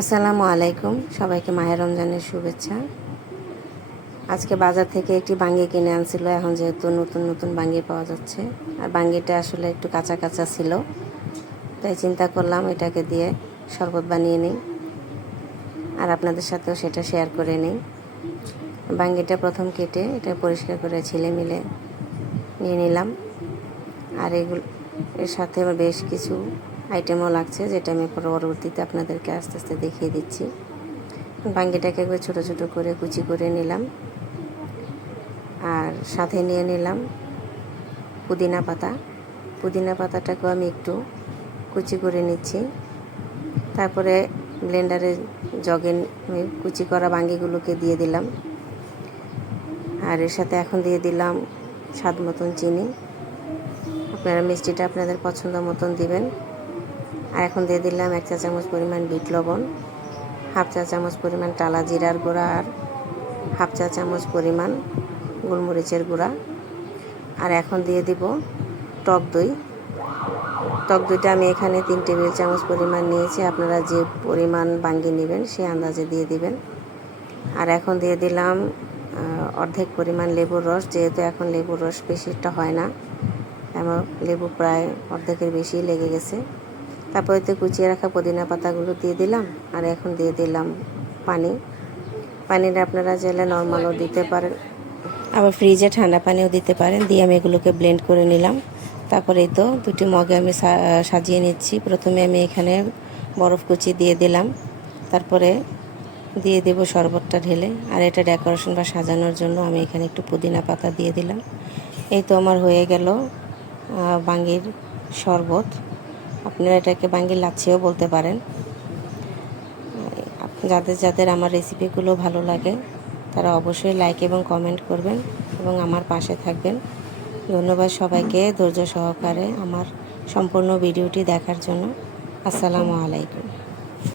আসসালামু আলাইকুম, সবাইকে মাহের রমজানের শুভেচ্ছা। আজকে বাজার থেকে একটি বাঙ্গি কিনে আনছিল। এখন যেহেতু নতুন নতুন বাঙ্গি পাওয়া যাচ্ছে, আর বাঙ্গিটা আসলে একটু কাঁচা কাঁচা ছিল, তাই চিন্তা করলাম এটাকে দিয়ে শরবত বানিয়ে নিই আর আপনাদের সাথেও সেটা শেয়ার করে নিই। বাঙ্গিটা প্রথম কেটে এটা পরিষ্কার করে ছিলে মিলে নিয়ে নিলাম। আর এর সাথে বেশ কিছু আইটেমও লাগছে, যেটা আমি পরবর্তীতে আপনাদেরকে আস্তে আস্তে দেখিয়ে দিচ্ছি। বাঙ্গিটাকে একবার ছোটো ছোটো করে কুচি করে নিলাম, আর সাথে নিয়ে নিলাম পুদিনা পাতা। পুদিনা পাতাটাকেও আমি একটু কুচি করে নিচ্ছি। তারপরে ব্লেন্ডারে জগে আমি কুচি করা বাঙ্গিগুলোকে দিয়ে দিলাম। আর এর সাথে এখন দিয়ে দিলাম স্বাদ মতন চিনি। আপনারা মিষ্টিটা আপনাদের পছন্দ মতন দিবেন। আর এখন দিয়ে দিলাম 1 চা চামচ পরিমাণ বিট লবণ, 1/2 চা চামচ পরিমাণ টালা জিরার গুঁড়া, আর 1/2 চা চামচ পরিমাণ গোলমরিচের গুঁড়া। আর এখন দিয়ে দিব টক দই। টক দইটা আমি এখানে 3 টেবিল চামচ পরিমাণ নিয়েছি। আপনারা যে পরিমাণ বাঙ্গি নেবেন সেই আন্দাজে দিয়ে দিবেন। আর এখন দিয়ে দিলাম অর্ধেক পরিমাণ লেবুর রস, যেহেতু এখন লেবুর রস বেশিটা হয় না, আমার লেবু প্রায় অর্ধেকের বেশি লেগে গেছে। তারপরে তো কুচিয়ে রাখা পুদিনা পাতাগুলো দিয়ে দিলাম। আর এখন দিয়ে দিলাম পানিটা আপনারা চাইলে নর্মালও দিতে পারেন, আবার ফ্রিজে ঠান্ডা পানিও দিতে পারেন। দিয়ে আমি এগুলোকে ব্লেন্ড করে নিলাম। তারপরে এই তো দুটি মগে আমি সাজিয়ে নিচ্ছি। প্রথমে আমি এখানে বরফ কুচি দিয়ে দিলাম, তারপরে দিয়ে দেব শরবতটা ঢেলে। আর এটা ডেকোরেশন বা সাজানোর জন্য আমি এখানে একটু পুদিনা পাতা দিয়ে দিলাম। এই তো আমার হয়ে গেল বাঙ্গির শরবত। আপনারা এটাকে বাঙ্গির লাচ্ছিও বলতে পারেন। যাদের যাদের আমার রেসিপিগুলো ভালো লাগে তারা অবশ্যই লাইক এবং কমেন্ট করবেন এবং আমার পাশে থাকবেন। ধন্যবাদ সবাইকে ধৈর্য সহকারে আমার সম্পূর্ণ ভিডিওটি দেখার জন্য। আসসালামু আলাইকুম।